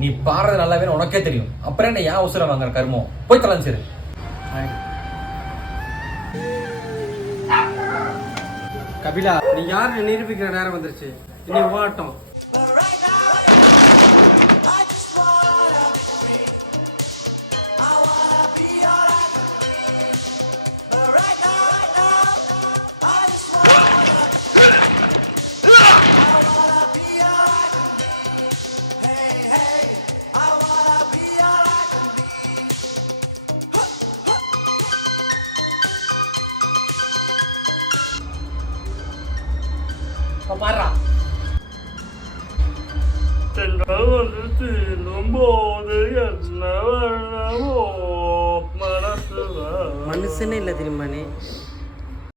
நீ பாடுறது நல்லாவே உனக்கே தெரியும். அப்புறம் என்ன ஏன் அவசரம் வாங்குற கருமம்? போய் தலாம் சரி. கபிலா, நீ யாரு நிரூபிக்கிற நேரம் வந்துருச்சு. இனி ஓட்டம். பாடுறா. மனுஷனே இல்ல தெரியுமானே.